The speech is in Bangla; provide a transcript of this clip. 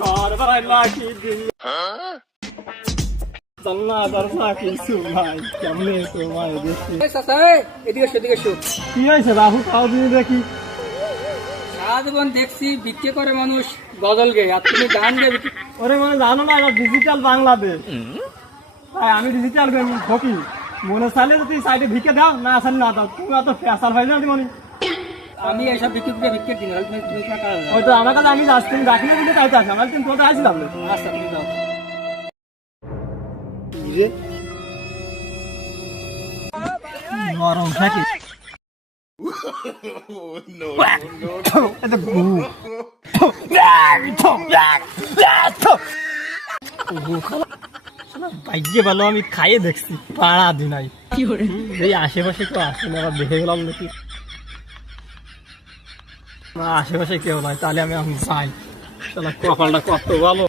ঘর বাড়াইলা কি দিন জান্নাত আর কিছু নাই কেমনে তোমায় দেখি চাচা এদিকে সেদিকে শো কি হয়েছে রাহু তাও দিন দেখি সারা জীবন দেখছি বিক্রি করে মানুষ গজল গে আর তুমি গান গে ওরে মানে জানো না এটা ডিজিটাল বাংলাদেশ তাই আমি ডিজিটাল ঠকি মনে চাইলে যদি সাইডে ভিকে দাও না চাইলে না দাও তুমি এত ফেসার হয় না মনে আমি এইসব বিক্রি দিন তুমি টাকা হয়তো আমার কাছে আমি যাচ্ছি তুমি রাখিনি কিন্তু তাইতে আসি আমার তুমি তোটা আসি তাহলে আচ্ছা তুমি দাও নরম থাকি ভাগ্যে ভালো আমি খাইয়ে দেখছি পাড়া দিনাই এই আশেপাশে কেউ আসে না আবার দেখে গেলাম নাকি আশেপাশে কেউ নয় তাহলে আমি যাই কপালটা কত ভালো